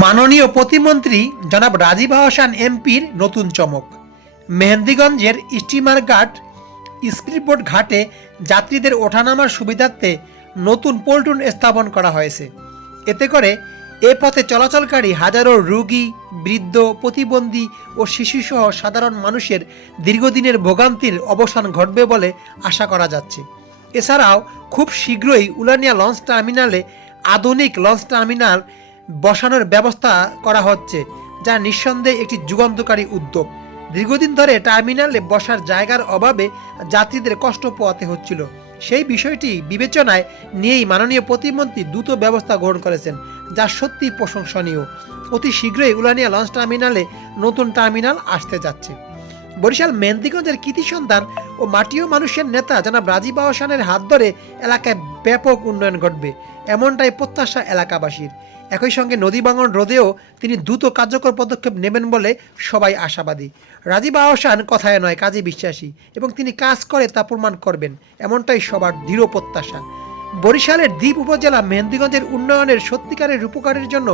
মাননীয় প্রতিমন্ত্রী জনাব রাজীব আহসান এমপির নতুন চমক। মেহেন্দিগঞ্জের স্টিমার ঘাট স্পিডবোট ঘাটে যাত্রীদের ওঠানামার সুবিধার্থে নতুন পন্টুন স্থাপন করা হয়েছে। এতে করে এ পথে চলাচলকারী হাজারো রোগী, বৃদ্ধ, প্রতিবন্ধী ও শিশুসহ সাধারণ মানুষের দীর্ঘদিনের ভোগান্তির অবসান ঘটবে বলে আশা করা যাচ্ছে। এছাড়াও খুব শীঘ্রই উলানিয়া লঞ্চ টার্মিনালে আধুনিক লঞ্চ টার্মিনাল বসানোর ব্যবস্থা করা হচ্ছে, যা নিঃসন্দেহে একটি যুগান্তকারী উদ্যোগ। দীর্ঘদিন ধরে টার্মিনালে বসার জায়গার অভাবে যাত্রীদের কষ্ট পোহাতে হচ্ছিল। সেই বিষয়টি বিবেচনায় নিয়েই মাননীয় প্রতিমন্ত্রী দ্রুত ব্যবস্থা গ্রহণ করেছেন, যা সত্যি প্রশংসনীয়। অতি শীঘ্রই উলানিয়া লঞ্চ টার্মিনালে নতুন টার্মিনাল আসতে যাচ্ছে। বরিশাল মেহেন্দিগঞ্জের কৃতি সন্তান ও মাটিও মানুষের নেতা জনাব রাজীব আহসানের হাত ধরে এলাকায় ব্যাপক উন্নয়ন ঘটবে, এমনটাই প্রত্যাশা এলাকাবাসীর। একই সঙ্গে নদী ভাঙন রোধেও তিনি দ্রুত কার্যকর পদক্ষেপ নেবেন বলে সবাই আশাবাদী। রাজীব আহসান কথায় নয়, কাজে বিশ্বাসী এবং তিনি কাজ করে তা প্রমাণ করবেন, এমনটাই সবার দৃঢ় প্রত্যাশা। বরিশালের দ্বীপ উপজেলা মেহেন্দিগঞ্জের উন্নয়নের সত্যিকারের রূপকারের জন্য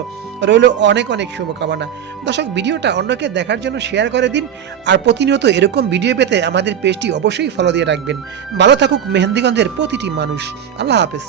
রইল অনেক অনেক শুভকামনা। দর্শক, ভিডিওটা অন্যকে দেখার জন্য শেয়ার করে দিন, আর প্রতিনিয়ত এরকম ভিডিও পেতে আমাদের পেজটি অবশ্যই ফলো দিয়ে রাখবেন। ভালো থাকুক মেহেন্দিগঞ্জের প্রতিটি মানুষ। আল্লাহ হাফেজ।